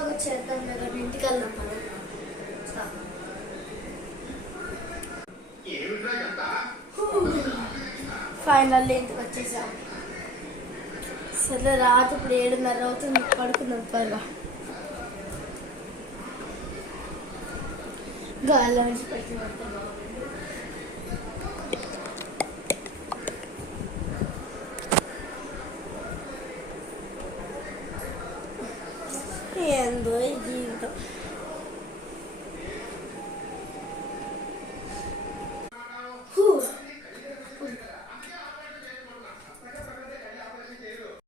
Blog చేద్దాం కదా, ఇంటికి వెళ్దాం మనం. ఫైనల్లీ ఇంటికి వచ్చేసాం. సరే రాత్రి ఇప్పుడు 7:30 అవుతుంది, పడుకుందాం త్వరగా. గాలి నుంచి పెట్టి ఏందో ఈ జీవితం.